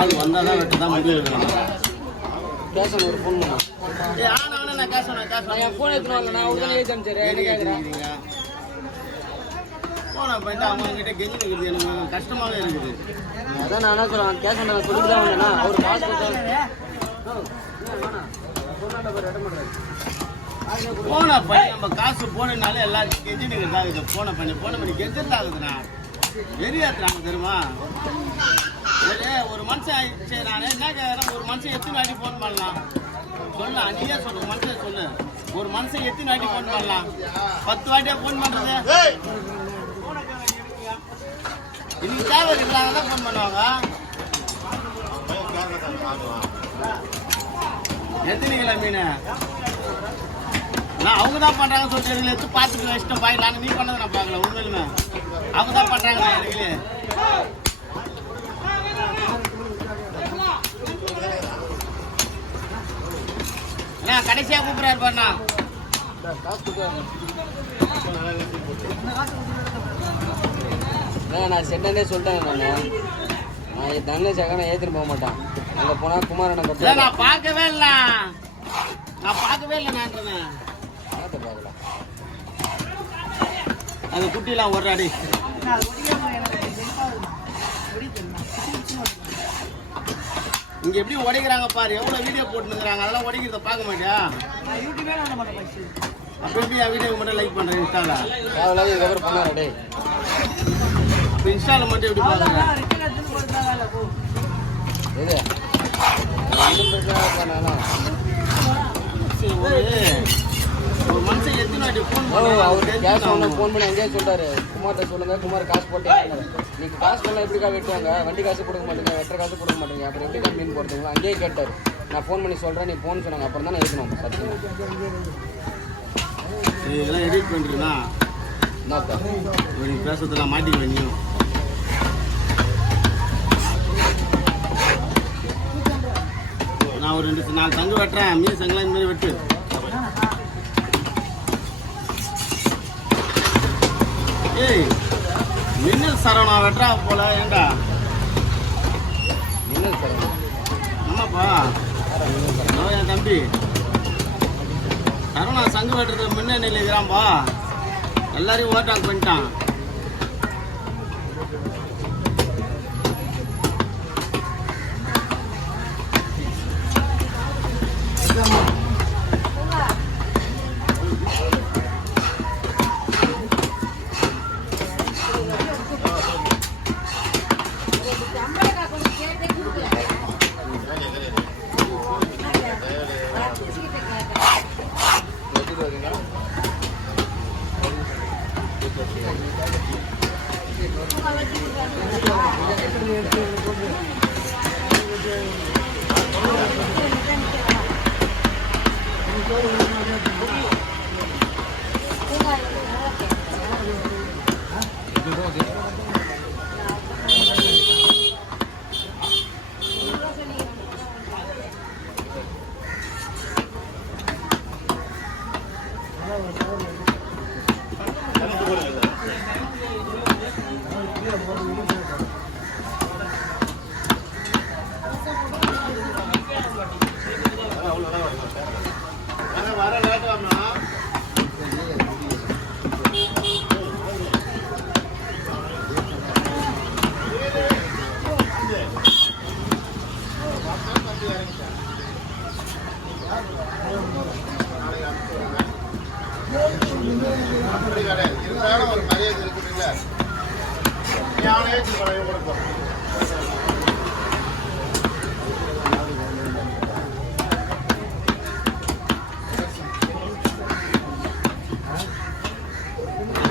ஆள் வந்தால் தான் வெட்ட தான் முடிவு எடுக்கணும். கேஷ் ஒரு ஃபோன் பண்ணோம். நான் கேஷ் என் ஃபோன் எடுத்துன்னு வரல, நான் உடனே ஏற்றி அனுப்பிச்சிடுறேன். போனா போயிட்டு அவங்ககிட்ட கெஞ்சி நிற்கிறது எனக்கு கஷ்டமாகவே இருக்குது. அதான் நான் என்ன சொல்லுவேன், கேஷ் நான் சொல்லிட்டு தான் வந்தேன்னா அவர் காசு போன பண்ணி நம்ம காசு போனாலே எல்லாரும் கெஞ்சி நிற்கிறது ஆகுது. போன பண்ணி கெஞ்சது ஆகுதுண்ணா, வெறியாத்துறாங்க தெரியுமா? ஒரு மனுஷன் சரி நான் என்ன கேட்குறேன், ஒரு மனுஷன் எத்தனை வாட்டி ஃபோன் பண்ணலாம் சொல்ல? நீயே சொல்லு, மனுஷன் சொல்லு, ஒரு மனுஷன் எத்தனை வாட்டி ஃபோன் பண்ணலாம்? 10 வாட்டியா ஃபோன் பண்ணுறது? இன்னைக்கு தேவை இருக்கிறாங்க தான் ஃபோன் பண்ணுவாங்க. எத்தனை கிலோ மீன் நான் அவங்க தான் பண்ணுறாங்க சொல்லிட்டு எடுத்து பார்த்துட்டு வச்சுட்டேன் பாய்க்கலாம். நீ பண்ணதை நான் பார்க்கல, உண்மையிலுமே அவங்க தான் பண்ணுறாங்க. எனக்கு அண்ணா கடைசியாக கூப்பிட்றாரு பண்ணா. நான் செட்டே சொல்லிட்டேன். நான் தங்கச்சாக்க நான் ஏற்றிட்டு போக மாட்டேன். அங்கே போனால் குமாரனை கட்ட நான் பார்க்கவே இல்லை. நான் பார்க்கலாம். அந்த குட்டிலாம் ஒரு அடி இங்க எப்படி உடைக்கிறாங்க பாரு, எவ்வளவு வீடியோ போட்டுருக்காங்க. அதெல்லாம் உடைக்கிறத பார்க்க மாட்டியா? அப்ப எப்படி என் வீடியோக்கு மட்டும் லைக் பண்றேன் இன்ஸ்டால? இதுக்கப்புறம் பண்ணாரு. அப்ப இன்ஸ்டால மட்டும் எப்படி பாக்குறேன்? ஒரு மனுஷன் எத்தனை வாட்டி ஃபோன் பண்ணி அங்கேயே சொல்றாரு, குமார்கிட்ட சொல்லுங்க, குமார் காசு போட்டேன். நீங்க காசு பண்ணலாம் எப்படிக்கா வெட்டுவாங்க? வண்டி காசு கொடுக்க மாட்டேங்க, வெட்டுற காசு கொடுக்க மாட்டேங்க, அப்புறம் எப்படிக்கா மீன் போடுறீங்க? அங்கேயே கேட்டாரு. நான் ஃபோன் பண்ணி சொல்றேன், நீ ஃபோன் சொன்னாங்க, அப்புறம் தான் நான் ஏற்றணும். சத்தியம் இதெல்லாம் எடிட் பண்றீங்களா? நீ பேசுறதெல்லாம் மாட்டிக்க நீ. நான் ஒரு 2-4 சங்கு வெட்டுறேன், மீன் சங்கெல்லாம் இந்த மாதிரி வெட்டு. ஏய் மின்னல் சரவணா வெட்டுறா போல. ஏண்டா மின்னல் சரவணா? ஆமாப்பா, என் தம்பி சரவணா சங்கு வெட்டுறது மின்னல் இருக்கிறான்பா. எல்லாரையும் ஓட்டாக் பண்ணிட்டான்.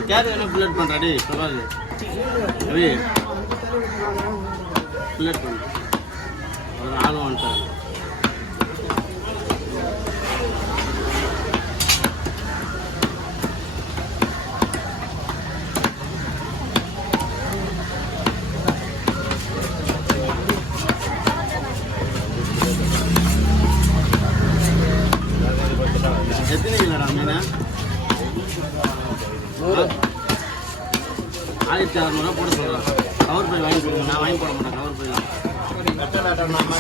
கேர் என்ன பிளேட் பண்ணுறாடி சொல்லாது ரவி பிளேட் பண்ணு. ஒரு ஆள் வந்துட்டார். எத்தனை கிலோடா மீனா? 1600 போட சொல்கிறேன். கவர் பை வாங்கி கொடுங்க. நான் வாங்கி போட மாட்டேன் கவர் பை. எத்தனை நிமிஷம்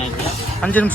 ஆயிடுச்சு? 5 நிமிஷம்.